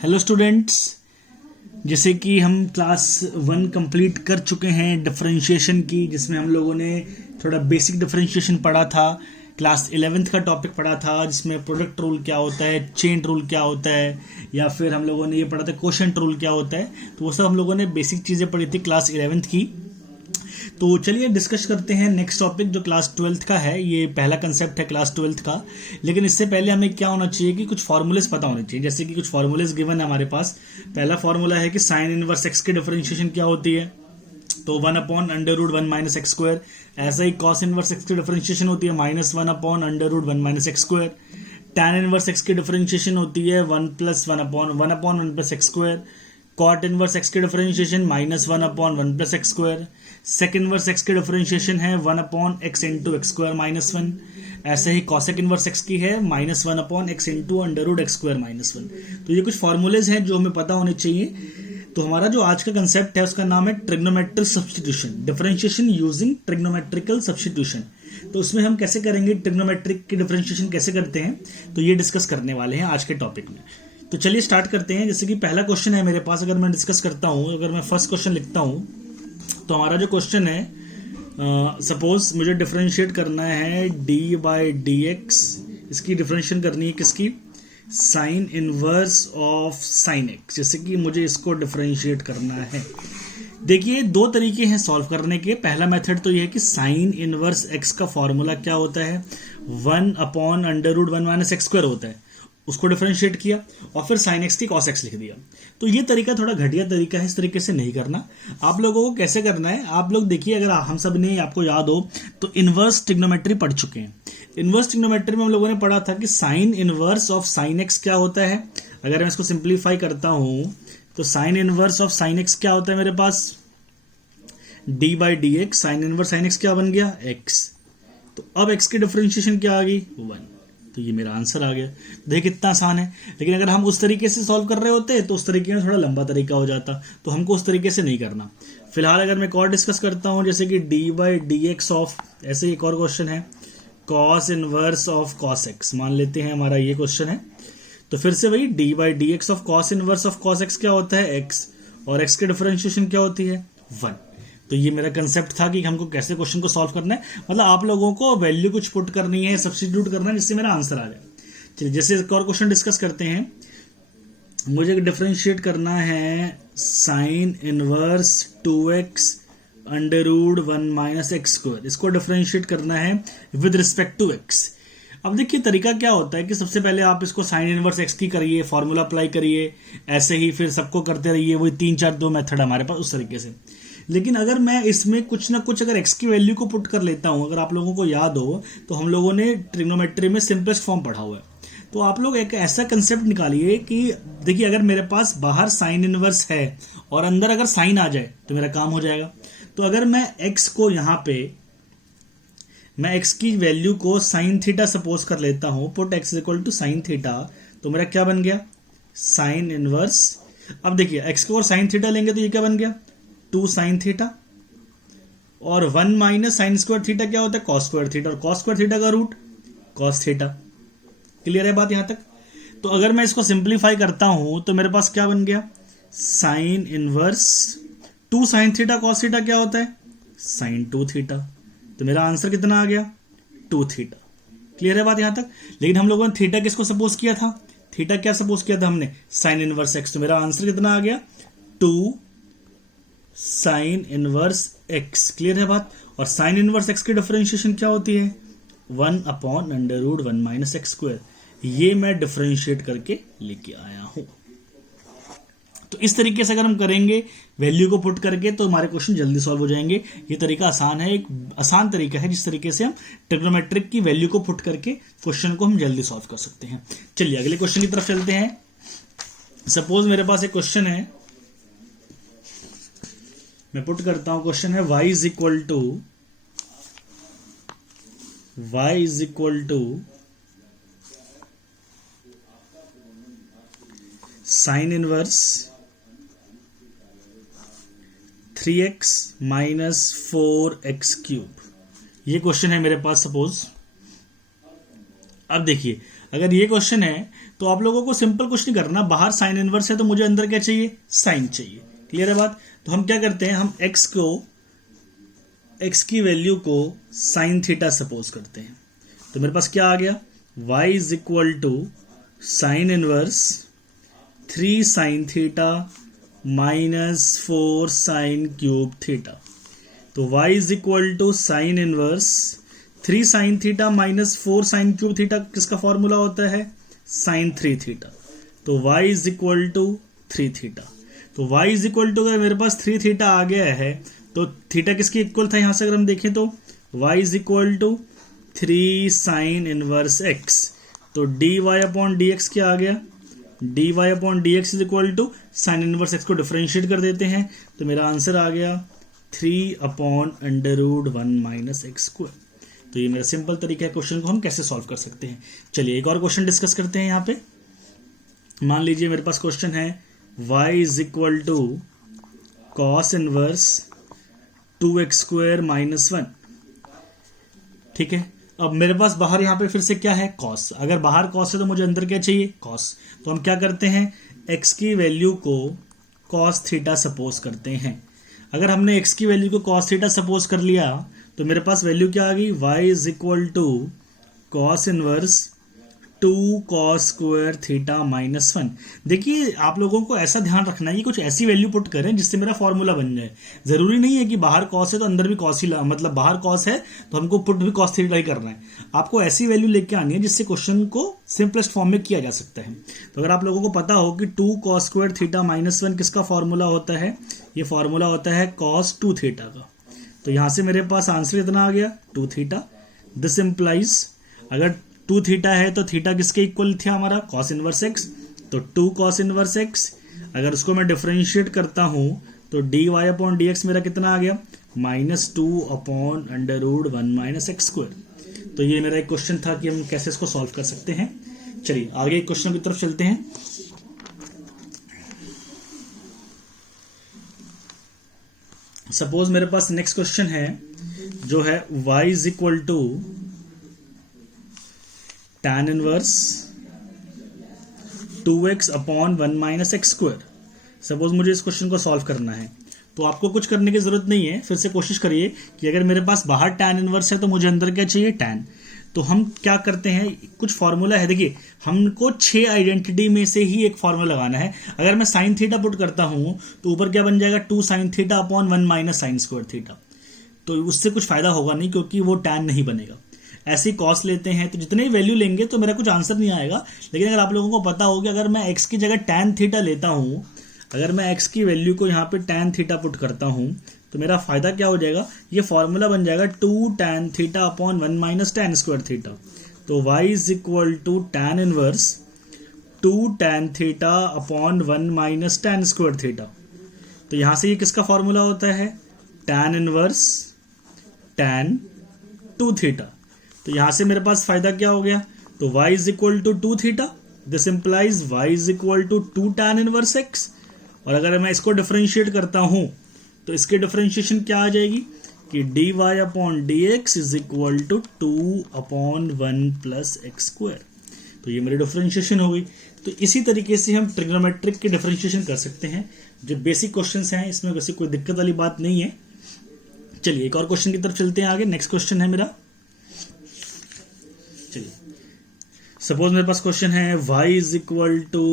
Hello students, जैसे कि हम क्लास 1 कंप्लीट कर चुके हैं डिफरेंशिएशन की, जिसमें हम लोगों ने थोड़ा बेसिक डिफरेंशिएशन पढ़ा था। क्लास 11th का टॉपिक पढ़ा था जिसमें प्रोडक्ट रूल क्या होता है, चेन रूल क्या होता है, या फिर हम लोगों ने ये पढ़ा था क्वोशिएंट रूल क्या होता है। तो वो सब हम लोगों ने बेसिक चीज़ें पढ़ी थी क्लास 11th की। तो चलिए डिस्कस करते हैं नेक्स्ट टॉपिक जो क्लास 12th का है। ये पहला कंसेप्ट है क्लास 12th का, लेकिन इससे पहले हमें क्या होना चाहिए कि कुछ फार्मूलेस पता होने चाहिए। जैसे कि कुछ फार्मूलेस गिवन है हमारे पास। पहला फार्मूला है कि साइन इनवर्स एक्स की डिफरेंशिएशन क्या होती है, तो 1/√1 माइनस एक्स स्क्वायर। ऐसा ही कॉस इनवर्स एक्स की डिफरेंशिएशन होती है -1/√1 minus x square. Tan inverse X की डिफरेंशिएशन होती है 1+1/1 plus x square. Cot inverse X की differentiation -1/1 plus x square. Sec inverse X की डिफरेंशिएशन है 1/x इंटू एक्स स्क्वायर -1। ऐसे ही कॉसेक इनवर्स एक्स की है -1/x into under root x square -1। तो ये कुछ फॉर्मूलेज हैं जो हमें पता होने चाहिए। तो हमारा जो आज का कंसेप्ट है उसका नाम है trigonometric substitution, differentiation using trigonometrical substitution. तो उसमें हम कैसे करेंगे, ट्रिग्नोमेट्रिक की डिफरेंशिएशन कैसे करते हैं, तो ये डिस्कस करने वाले हैं आज के टॉपिक में। तो चलिए स्टार्ट करते हैं। जैसे कि पहला क्वेश्चन है मेरे पास, अगर मैं डिस्कस करता हूं, अगर मैं फर्स्ट क्वेश्चन लिखता हूं, तो हमारा जो क्वेश्चन है, सपोज मुझे डिफरेंशिएट करना है d/dx। इसकी डिफरेंशिएशन करनी है किसकी, sine inverse of sine x. जैसे कि मुझे इसको डिफरेंशिएट करना है। देखिए दो तरीके हैं सॉल्व करने के। पहला मेथड तो ये है कि साइन इनवर्स एक्स का फॉर्मूला क्या होता है, 1/√1 माइनस एक्स स्क्वायर होता है, उसको डिफरेंशिएट किया और फिर साइन एक्स की कॉस एक्स लिख दिया। तो ये तरीका थोड़ा घटिया तरीका है, इस तरीके से नहीं करना। आप लोगों को कैसे करना है, आप लोग देखिए, अगर हम सब ने, आपको याद हो तो इनवर्स ट्रिग्नोमेट्री पढ़ चुके हैं। इनवर्स ट्रिग्नोमेट्री में हम लोगों ने पढ़ा था कि sine inverse of sine x क्या होता है। अगर मैं इसको सिंप्लीफाई करता हूं तो sine inverse of sine x क्या होता है मेरे पास, d/dx। Sine inverse sine x क्या बन गया, x। तो अब x की डिफरेंशिएशन क्या आ गई, 1। तो ये मेरा आंसर आ गया। देखिए कितना आसान है। लेकिन अगर हम उस तरीके से सॉल्व कर रहे होते तो उस तरीके में थोड़ा लंबा तरीका हो जाता, तो हमको उस तरीके से नहीं करना। फिलहाल अगर मैं एक और डिस्कस करता हूं, जैसे कि d/dx ऑफ, ऐसे ही एक और क्वेश्चन है, cos inverse of cos x. मान लेते हैं हमारा ये क्वेश्चन है, तो फिर से वही d/dx of cos inverse of cos x क्या होता है, x, और x की डिफरेंशिएशन क्या होती है, 1। तो ये मेरा कंसेप्ट था कि हमको कैसे क्वेश्चन को सॉल्व करना है, मतलब आप लोगों को वैल्यू कुछ पुट करनी है, सब्स्टिट्यूट करना है, जिससे मेरा आंसर आ जाए। चलिए जैसे एक और क्वेश्चन डिस्कस करते हैं। मुझे डिफरेंशिएट करना है sine inverse 2x√1 minus x square. इसको डिफरेंशिएट करना है विद रिस्पेक्ट टू x। अब देखिए तरीका क्या होता है कि सबसे पहले आप इसको साइन इनवर्स एक्स की करिए, फॉर्मूला अप्लाई करिए, ऐसे ही फिर सबको करते रहिए। वही 3-4 दो मेथड हमारे पास उस तरीके से। लेकिन अगर मैं इसमें कुछ ना कुछ अगर x की वैल्यू को पुट कर लेता हूं, अगर आप लोगों को याद हो तो हम लोगों ने ट्रिग्नोमेट्री में सिंपलेस्ट फॉर्म पढ़ा हुआ है। तो आप लोग एक ऐसा कंसेप्ट निकालिए कि देखिए अगर मेरे पास बाहर साइन इनवर्स है और अंदर अगर साइन आ जाए तो मेरा काम हो जाएगा। तो अगर मैं x को यहां पे, मैं x की वैल्यू को साइन थीटा सपोज कर लेता हूं, put x equal to sine theta, तो मेरा क्या बन गया, साइन इनवर्स। अब देखिए x को और साइन थीटा लेंगे तो ये क्या बन गया, 2 साइन थीटा, और 1 माइनस साइन स्क्वायर थीटा क्या होता है, कॉस स्क्वायर थीटा, और कॉस स्क्वायर थीटा का रूट कॉस थीटा। क्लियर है बात यहां तक। तो अगर मैं इसको सिंप्लीफाई करता हूं तो मेरे पास क्या बन गया, sine inverse 2 sine theta cos theta क्या होता है, साइन 2 थीटा। तो मेरा आंसर कितना आ गया, 2 थीटा। क्लियर है बात यहां तक। लेकिन हम लोगों ने थीटा किसको सपोज किया था, थीटा क्या सपोज किया था हमने, साइन इनवर्स एक्स। तो मेरा आंसर कितना आ गया, 2 साइन इनवर्स एक्स। क्लियर है बात। और साइन इनवर्स एक्स की डिफरेंशिएशन क्या होती है, 1/√1 माइनस एक्स स्क्वायर। ये मैं डिफरेंशिएट करके लेके आया हूं। तो इस तरीके से अगर हम करेंगे वैल्यू को पुट करके तो हमारे क्वेश्चन जल्दी सॉल्व हो जाएंगे। ये तरीका आसान है, एक आसान तरीका है जिस तरीके से हम ट्रिग्नोमेट्रिक की वैल्यू को पुट करके क्वेश्चन को हम जल्दी सॉल्व कर सकते हैं। चलिए अगले क्वेश्चन की तरफ चलते हैं। सपोज मेरे पास एक क्वेश्चन है, मैं पुट करता हूं, क्वेश्चन है y is equal to sine inverse 3x minus 4x cube. ये क्वेश्चन है मेरे पास सपोज। अब देखिए अगर ये क्वेश्चन है तो आप लोगों को सिंपल कुछ नहीं करना, बाहर साइन इनवर्स है तो मुझे अंदर क्या चाहिए, साइन चाहिए। क्लियर है बात। तो हम क्या करते हैं, हम x की वैल्यू को साइन थीटा सपोज करते हैं। तो मेरे पास क्या आ गया, y is equal to sine inverse 3 sine theta minus 4 sine cube theta. तो y is equal to sine inverse 3 sine theta minus 4 sine cube theta, किसका फॉर्मूला होता है, साइन 3 थीटा। तो y is equal to 3 theta. तो y is equal to, अगर मेरे पास 3 theta आ गया है तो थीटा किसके इक्वल था, यहां से अगर हम देखें तो y is equal to 3 sine inverse x। तो dy अपॉन dx क्या आ गया, dy upon dx is equal to sine inverse x को डिफरेंशिएट कर देते हैं तो मेरा आंसर आ गया 3 अपॉन √1 माइनस एक्स स्क्वायर। तो ये मेरा सिंपल तरीका है क्वेश्चन को हम कैसे सॉल्व कर सकते हैं। चलिए एक और क्वेश्चन डिस्कस करते हैं। यहाँ पे मान लीजिए मेरे पास क्वेश्चन है y is equal to cos inverse 2x square minus 1। ठीक है, अब मेरे पास बाहर यहाँ पे फिर से क्या है, कॉस। अगर बाहर कॉस है तो मुझे अंदर क्या चाहिए, कॉस। तो हम क्या करते हैं, x की वैल्यू को कॉस थीटा सपोज करते हैं। अगर हमने x की वैल्यू को कॉस थीटा सपोज कर लिया तो मेरे पास वैल्यू क्या आ गई, y is equal to cos inverse 2 cos square theta minus 1। देखिए आप लोगों को ऐसा ध्यान रखना है कि कुछ ऐसी वैल्यू पुट करें जिससे मेरा फॉर्मूला बन जाए। जरूरी नहीं है कि बाहर कॉस है तो अंदर भी कॉस ही, मतलब बाहर कॉस है तो हमको पुट भी कॉस थीटा ही करना है। आपको ऐसी वैल्यू लेके आनी है जिससे क्वेश्चन को सिंपलेस्ट फॉर्म में किया जा सकता है। तो अगर आप लोगों को पता हो कि 2 कॉस स्क्वायर थीटा माइनस 1 किसका फॉर्मूला होता है, ये फॉर्मूला होता है कॉस 2 थीटा का। तो यहां से मेरे पास आंसर कितना आ गया, 2 थीटा। दिस इंप्लाइज अगर 2 थीटा है तो थीटा किसके इक्वल था हमारा, कॉस इनवर्स एक्स। तो 2 कॉस इनवर्स एक्स, अगर उसको मैं डिफरेंशिएट करता हूं तो dy अपॉन dx मेरा कितना आ गया, -2 अपॉन √1 माइनस एक्स स्क्वायर। तो ये मेरा एक क्वेश्चन था कि हम कैसे इसको सॉल्व कर सकते हैं। चलिए आगे एक क्वेश्चन की तरफ चलते हैं। सपोज मेरे पास नेक्स्ट क्वेश्चन है जो है y is equal to tan inverse 2x upon 1 minus x square. Suppose मुझे इस क्वेश्चन को सॉल्व करना है तो आपको कुछ करने की जरूरत नहीं है। फिर से कोशिश करिए कि अगर मेरे पास बाहर tan इनवर्स है तो मुझे अंदर क्या चाहिए, tan। तो हम क्या करते हैं, कुछ फॉर्मूला है। देखिए हमको 6 आइडेंटिटी में से ही एक फॉर्मूला लगाना है। अगर मैं साइन थीटा पुट करता हूं तो ऊपर क्या बन जाएगा, 2 sine theta upon 1 minus sine square theta. तो उससे कुछ फायदा होगा नहीं क्योंकि वो tan नहीं बनेगा। ऐसी कॉस लेते हैं तो जितने वैल्यू लेंगे तो मेरा कुछ आंसर नहीं आएगा। लेकिन अगर आप लोगों को पता हो कि अगर मैं x की जगह tan थीटा लेता हूं, अगर मैं x की वैल्यू को यहाँ पे tan थीटा पुट करता हूं तो मेरा फायदा क्या हो जाएगा, ये फॉर्मूला बन जाएगा 2 tan theta upon 1 minus tan square theta. तो y is equal to tan inverse 2 tan theta upon 1 minus tan square theta. तो यहां से ये किसका फॉर्मूला होता है, tan इनवर्स tan 2 थीटा। तो यहां से मेरे पास फायदा क्या हो गया, तो y is equal to 2 theta. This implies y is equal to 2 tan inverse x। और अगर मैं इसको डिफरेंशिएट करता हूं तो इसकी डिफरेंशिएशन क्या आ जाएगी कि dy upon dx is equal to 2 upon 1 plus x square. तो ये मेरी डिफरेंशिएशन हो गई। तो इसी तरीके से हम ट्रिग्नोमेट्रिक की डिफरेंशिएशन कर सकते हैं। जो बेसिक क्वेश्चंस हैं इसमें वैसे कोई दिक्कत वाली बात नहीं है। चलिए एक और क्वेश्चन की तरफ चलते हैं आगे। नेक्स्ट क्वेश्चन है मेरा, चलिए सपोज मेरे पास क्वेश्चन है y is equal to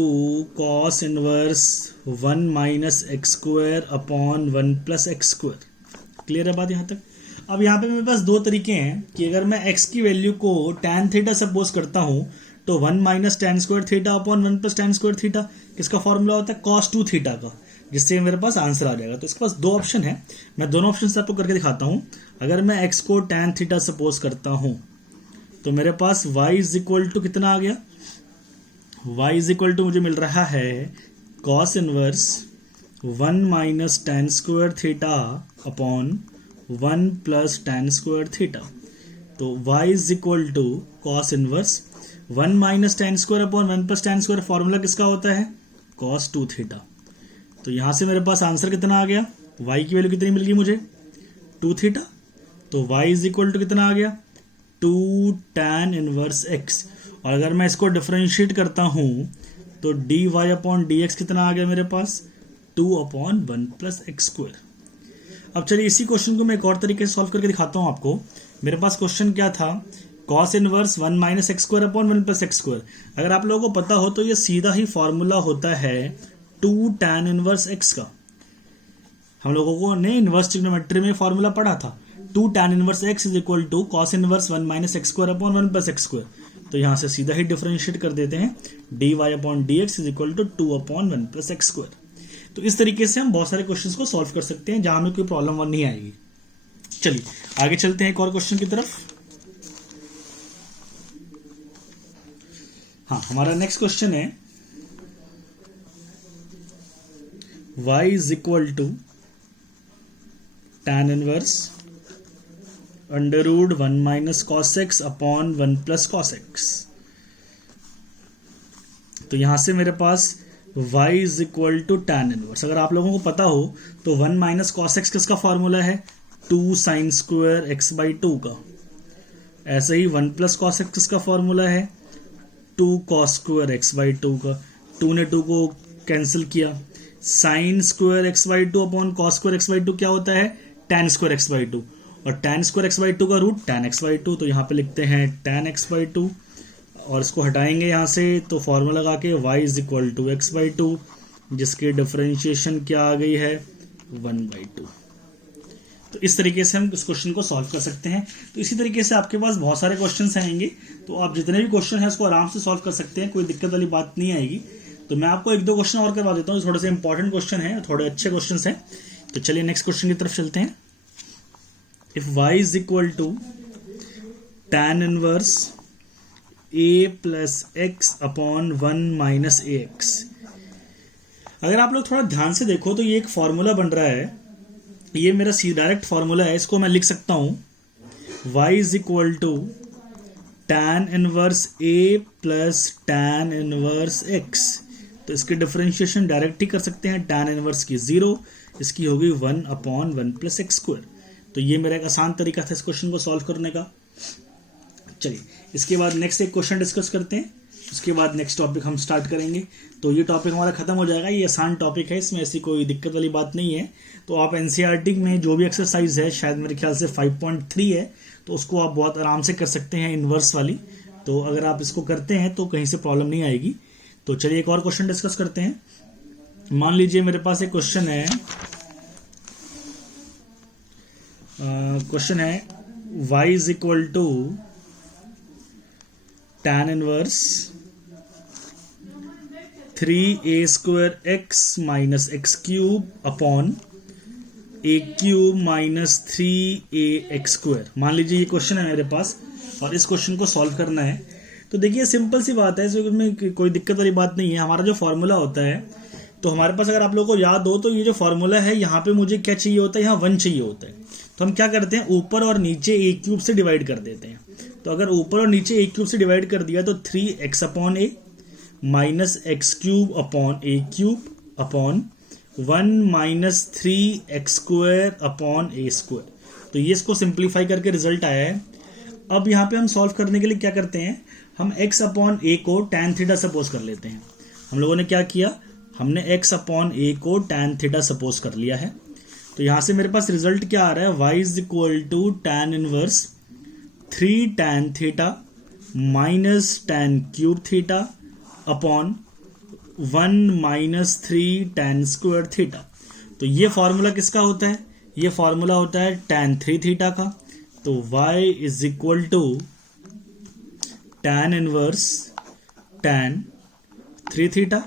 cos inverse 1 minus x square upon 1 plus x square. Clear है बात यहाँ तक। अब यहाँ पे मेरे पास दो तरीके हैं कि अगर मैं x की वैल्यू को tan थीटा सपोज करता हूँ तो 1 minus tan square theta upon 1 plus tan square theta किसका फॉर्मूला होता है, cos 2 थीटा का, जिससे मेरे पास आंसर आ जाएगा। तो इसके पास दो ऑप्शन है, मैं दोनों ऑप्शन से आपको करके दिखाता हूँ। अगर मैं x को tan थीटा सपोज करता हूँ तो मेरे पास y इज इक्वल टू कितना आ गया, y इज इक्वल टू मुझे मिल रहा है cos inverse 1 minus tan square theta upon 1 plus tan square theta. तो y is equal to cos inverse 1 minus tan square upon 1 plus tan square, formula किसका होता है, cos 2 theta. तो यहां से मेरे पास आंसर कितना आ गया, y की वैल्यू कितनी मिल गई मुझे, 2 थीटा। तो y इज इक्वल टू कितना आ गया, 2 tan इनवर्स x। और अगर मैं इसको डिफरेंशिएट करता हूँ तो dy अपॉन डी एक्स कितना आ गया मेरे पास 2 अपॉन 1 प्लस एक्स स्क्वायर। अब चलिए इसी क्वेश्चन को मैं एक और तरीके से सॉल्व करके दिखाता हूँ आपको। मेरे पास क्वेश्चन क्या था, cos inverse 1 minus x square upon 1 plus x square. अगर आप लोगों को पता हो तो ये सीधा ही फॉर्मूला होता है 2 tan इनवर्स x का। हम लोगों को ने इनवर्स ट्रिग्नोमेट्री में फॉर्मूला पढ़ा था 2 tan inverse x is equal to cos inverse 1 minus x square upon 1 plus x square. तो यहाँ से सीधा ही डिफरेंशिएट कर देते हैं dy upon d x is equal to 2 upon 1 plus x square. तो इस तरीके से हम बहुत सारे क्वेश्चंस को सॉल्व कर सकते हैं जहां में कोई प्रॉब्लम नहीं आएगी। चलिए आगे चलते हैं एक और क्वेश्चन की तरफ। हाँ, हमारा नेक्स्ट क्वेश्चन है y is equal to tan inverse under root 1 minus cos x upon 1 plus cos x. तो यहां से मेरे पास y is equal to tan inverse, अगर आप लोगों को पता हो तो 1 माइनस कॉस एक्स किसका फॉर्मूला है 2 साइन स्क्वायर एक्स बाई 2 का। ऐसे ही 1 प्लस कॉस एक्स किसका फॉर्मूला है 2 कॉस स्क्वायर एक्स बाई 2 का। 2 ने 2 को कैंसिल किया, sign square x by 2 upon cos square x by 2 क्या होता है tan स्क्वायर एक्स बाई 2, और tan स्क्वायर एक्स बाई 2 का रूट tan एक्स बाई 2। तो यहाँ पे लिखते हैं tan एक्स बाई 2 और इसको हटाएंगे यहाँ से तो फॉर्मूला लगा के y is equal to x by 2, जिसकी डिफरेंशिएशन क्या आ गई है 1 बाई 2। तो इस तरीके से हम इस क्वेश्चन को सॉल्व कर सकते हैं। तो इसी तरीके से आपके पास बहुत सारे क्वेश्चंस आएंगे, तो आप जितने भी क्वेश्चन हैं उसको आराम से सॉल्व कर सकते हैं, कोई दिक्कत वाली बात नहीं आएगी। तो मैं आपको एक दो क्वेश्चन और करवा देता हूँ, थोड़े से इंपॉर्टेंट क्वेश्चन हैं, थोड़े अच्छे क्वेश्चन हैं। तो चलिए नेक्स्ट क्वेश्चन की तरफ चलते हैं। If y is equal to tan inverse a plus x upon 1 minus a x. अगर आप लोग थोड़ा ध्यान से देखो तो ये एक फॉर्मूला बन रहा है, ये मेरा डायरेक्ट फॉर्मूला है, इसको मैं लिख सकता हूं y is equal to tan inverse a plus tan inverse x। तो इसकी डिफरेंशिएशन डायरेक्ट ही कर सकते हैं, tan इनवर्स की 0, इसकी होगी 1 अपॉन 1 प्लस एक्स स्क्वायर। तो ये मेरा एक आसान तरीका था इस क्वेश्चन को सॉल्व करने का। चलिए इसके बाद नेक्स्ट एक क्वेश्चन डिस्कस करते हैं, उसके बाद नेक्स्ट टॉपिक हम स्टार्ट करेंगे। तो ये टॉपिक हमारा खत्म हो जाएगा, ये आसान टॉपिक है, इसमें ऐसी कोई दिक्कत वाली बात नहीं है। तो आप एनसीईआरटी में जो भी एक्सरसाइज है, शायद मेरे ख्याल से 5.3 है, तो उसको आप बहुत आराम से कर सकते हैं इन्वर्स वाली। तो अगर आप इसको करते हैं तो कहीं से प्रॉब्लम नहीं आएगी। तो चलिए एक और क्वेश्चन डिस्कस करते हैं। मान लीजिए मेरे पास एक क्वेश्चन है, y is equal to tan inverse 3a square x minus x cube upon a cube minus 3a x square. मान लीजिए ये क्वेश्चन है मेरे पास और इस क्वेश्चन को सॉल्व करना है। तो देखिए सिंपल सी बात है, इसमें कोई दिक्कत वाली बात नहीं है। हमारा जो फॉर्मूला होता है, तो हमारे पास अगर आप लोगों को याद हो तो ये जो फॉर्मूला है, यहाँ पे मुझे क्या चाहिए होता है, यहाँ 1 चाहिए होता है। तो हम क्या करते हैं, ऊपर और नीचे a क्यूब से डिवाइड कर देते हैं। तो अगर ऊपर और नीचे a क्यूब से डिवाइड कर दिया तो 3x upon a minus x cube upon a cube upon 1 minus 3x square upon a square. तो ये इसको सिंप्लीफाई करके रिजल्ट आया है। अब यहाँ पे हम सॉल्व करने के लिए क्या करते हैं, हम x अपॉन a को tan थीटा सपोज कर लेते हैं। हम लोगों ने क्या किया, हमने x अपॉन a को tan थीटा सपोज कर लिया है। तो यहाँ से मेरे पास रिजल्ट क्या आ रहा है, y is equal to tan inverse 3 tan theta minus tan cube theta upon 1 minus 3 tan square theta. तो ये फॉर्मूला किसका होता है, ये फॉर्मूला होता है tan 3 थीटा का। तो y is equal to tan inverse tan 3 theta.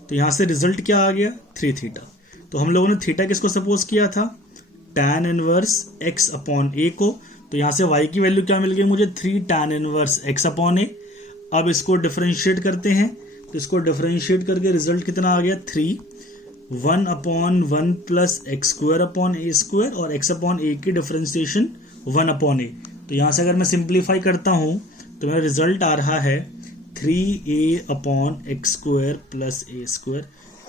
तो यहाँ से रिजल्ट क्या आ गया 3 थीटा। तो हम लोगों ने थीटा किसको सपोज किया था, tan inverse x upon a को। तो यहाँ से y की वैल्यू क्या मिल गई मुझे, 3 tan inverse x upon a। अब इसको डिफरेंशिएट करते हैं, तो इसको डिफरेंशिएट करके रिजल्ट कितना आ गया 3 1 upon 1 plus x square upon a square, और x अपॉन a की डिफरेंशिएशन 1 अपॉन a। तो यहाँ से अगर मैं सिंप्लीफाई करता हूँ तो मेरा रिजल्ट आ रहा है 3a upon x square plus a square.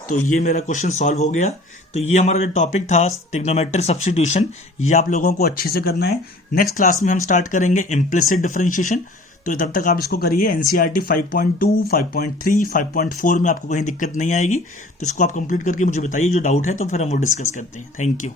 तो ये मेरा क्वेश्चन सॉल्व हो गया। तो ये हमारा जो टॉपिक था ट्रिग्नोमेट्रिक सब्स्टिट्यूशन, ये आप लोगों को अच्छे से करना है। नेक्स्ट क्लास में हम स्टार्ट करेंगे इम्प्लिसिट डिफरेंशिएशन। तो तब तक आप इसको करिए। एनसीईआरटी 5.2, 5.3, 5.4 में आपको कहीं दिक्कत नहीं आएगी, तो इसको आप कंप्लीट करके मुझे बताइए जो डाउट है, तो फिर हम वो डिस्कस करते हैं। Thank you.